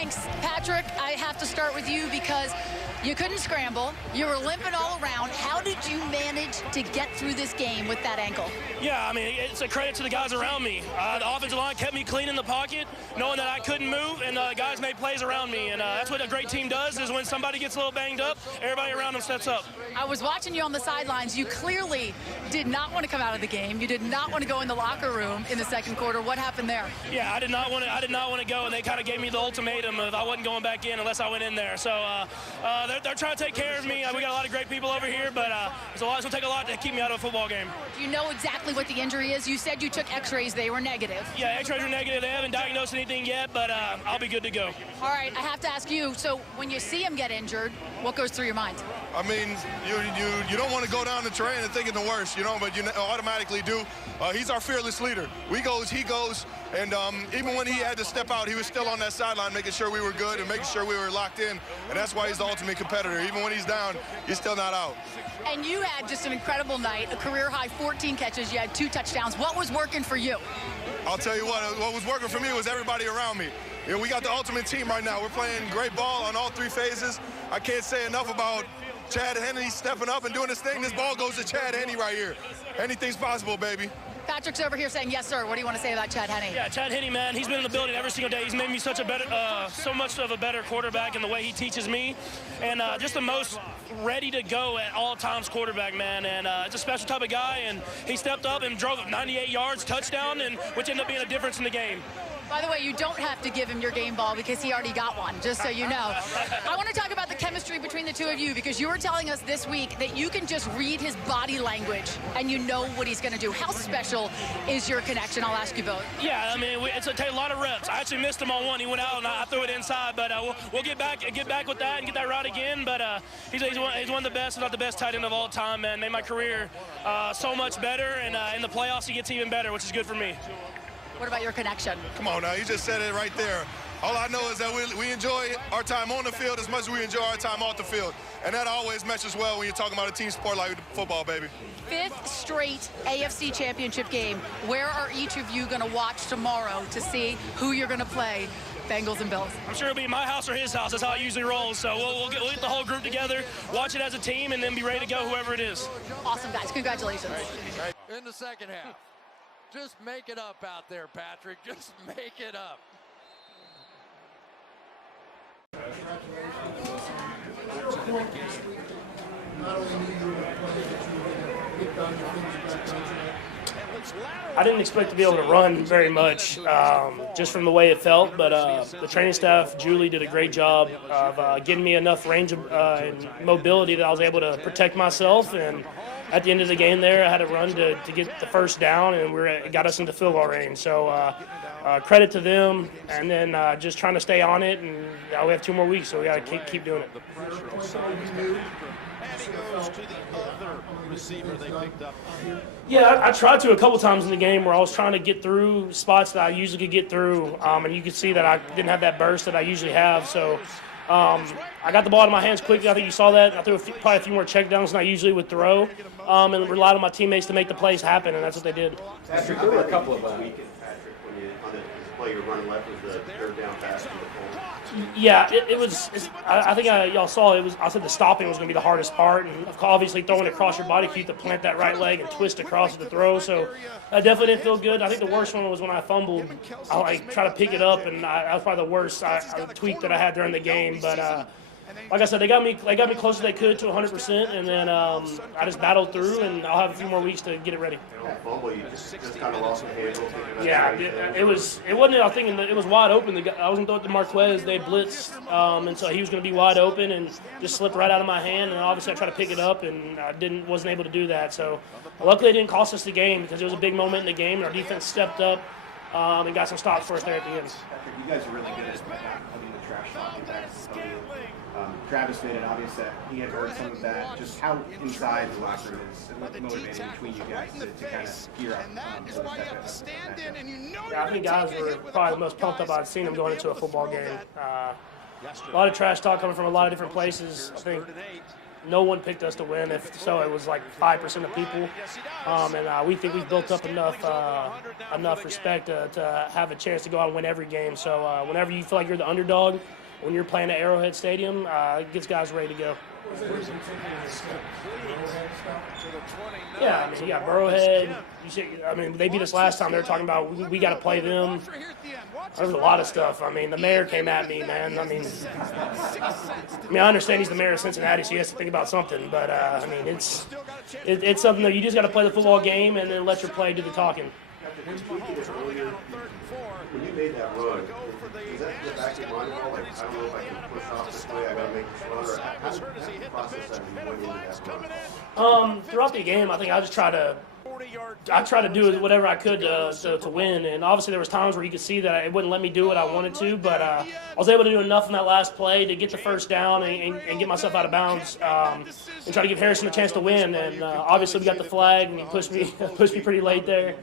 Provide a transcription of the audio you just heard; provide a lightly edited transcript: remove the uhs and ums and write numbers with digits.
Thanks, Patrick. I have to start with you because you couldn't scramble. You were limping all around. How did you manage to get through this game with that ankle? Yeah, I mean, it's a credit to the guys around me. The offensive line kept me clean in the pocket, knowing that I couldn't move, and guys made plays around me. And that's what a great team does, is when somebody gets a little banged up, everybody around them steps up. I was watching you on the sidelines. You clearly did not want to come out of the game. You did not want to go in the locker room in the second quarter. What happened there? Yeah, I did not want to go, and they kind of gave me the ultimatum of I wasn't going back in unless I went in there. So they're trying to take care of me. We got a lot of great people over here, but it's going to take a lot to keep me out of a football game. Do you know exactly what the injury is? You said you took x-rays. They were negative. Yeah, x-rays were negative. They haven't diagnosed anything yet, but I'll be good to go. All right, I have to ask you, so when you see him get injured, what goes through your mind? I mean, you don't want to go down the terrain and thinking the worst, but you automatically do. He's our fearless leader. We goes, he goes, and even when he had to step out, he was still on that sideline making sure we were good and making sure we were locked in, and that's why he's the ultimate competitor. Even when he's down, he's still not out. And you had just an incredible night, a career-high 14 catches. You had 2 touchdowns. What was working for you? I'll tell you what was working for me was everybody around me. We got the ultimate team right now. We're playing great ball on all 3 phases. I can't say enough about Chad Henne stepping up and doing his thing. This ball goes to Chad Henne right here. Anything's possible, baby. Patrick's over here saying, yes, sir. What do you want to say about Chad Henne? Yeah, Chad Henne, man, he's been in the building every single day. He's made me so much of a better quarterback in the way he teaches me, and just the most ready to go at all times quarterback, man. And it's a special type of guy, and he stepped up and drove 98 yards, touchdown, and which ended up being a difference in the game. By the way, you don't have to give him your game ball because he already got one, just so you know. I want to talk about the chemistry between the two of you because you were telling us this week that you can just read his body language and you know what he's going to do. How special is your connection? I'll ask you both. Yeah, I mean, it's going to take a lot of reps. I actually missed him on one. He went out and I threw it inside, but we'll get back with that and get that route again. But he's one of the best, if not the best tight end of all time, man. Made my career so much better, and in the playoffs he gets even better, which is good for me. What about your connection? Come on now, you just said it right there. All I know is that we enjoy our time on the field as much as we enjoy our time off the field. And that always meshes well when you're talking about a team sport like football, baby. 5th straight AFC championship game. Where are each of you going to watch tomorrow to see who you're going to play, Bengals and Bills? I'm sure it'll be my house or his house. That's how it usually rolls. So we'll get the whole group together, watch it as a team, and then be ready to go whoever it is. Awesome, guys. Congratulations. In the second half. Just make it up out there, Patrick. Just make it up. I didn't expect to be able to run very much, just from the way it felt, but the training staff, Julie, did a great job of getting me enough range and mobility that I was able to protect myself. And at the end of the game there, I had to run to get the first down, and it got us into field goal range. So credit to them, and then just trying to stay on it. And we have 2 more weeks, so we got to keep doing it. And he goes to the other receiver they picked up. Yeah, I tried to a couple times in the game where I was trying to get through spots that I usually could get through, and you could see that I didn't have that burst that I usually have. So I got the ball in my hands quickly. I think you saw that. I threw probably a few more checkdowns than I usually would throw, and relied on my teammates to make the plays happen, and that's what they did. Patrick, there were a couple of weekends, Patrick, when you on the play you're running left with the third down pass from the pole. Yeah, it was. I think y'all saw it. I said the stopping was going to be the hardest part, and obviously throwing it across your body, you to plant that right leg and twist across the throw. So I definitely didn't feel good. I think the worst one was when I fumbled. I tried to pick it up, and that was probably the worst tweak that I had during the game. But like I said, they got me close as they could to 100%, and then I just battled through, and I'll have a few more weeks to get it ready. That fumble, you just kind of lost the handle. Yeah, it wasn't. I was thinking that it was wide open. I was going to throw it to Marquez. They blitzed, and so he was going to be wide open, and just slipped right out of my hand. And obviously, I tried to pick it up, and I wasn't able to do that. So luckily, it didn't cost us the game because it was a big moment in the game, and our defense stepped up and got some stops for us there at the end. Patrick, you guys are really good at putting the trash talking back to the podium. Travis made it obvious that he had heard some of that. Just how inside the locker room is motivating between you guys to kind of gear up. Yeah, I think guys were probably the most pumped up I've seen them going into a football game. A lot of trash talk coming from a lot of different places. I think no one picked us to win. If so, it was like 5% of people. And we think we've built up enough respect to have a chance to go out and win every game. So whenever you feel like you're the underdog, when you're playing at Arrowhead Stadium, it gets guys ready to go. Yeah, I mean, you got Burrowhead. They beat us last time. They were talking about we got to play them. There's a lot of stuff. I mean, the mayor came at me, man. I mean, I understand he's the mayor of Cincinnati, so he has to think about something. But it's something that you just got to play the football game and then let your play do the talking. When you made that run, is that the back of running ball? Like, I don't know if I can push off this way, I got to make this run, or how did you process that when you went into that run? Throughout the game, I think I just try to do whatever I could to win. And obviously there was times where you could see that it wouldn't let me do what I wanted to, but I was able to do enough in that last play to get the first down and get myself out of bounds and try to give Harrison a chance to win. And obviously we got the flag, and he pushed me pretty late there.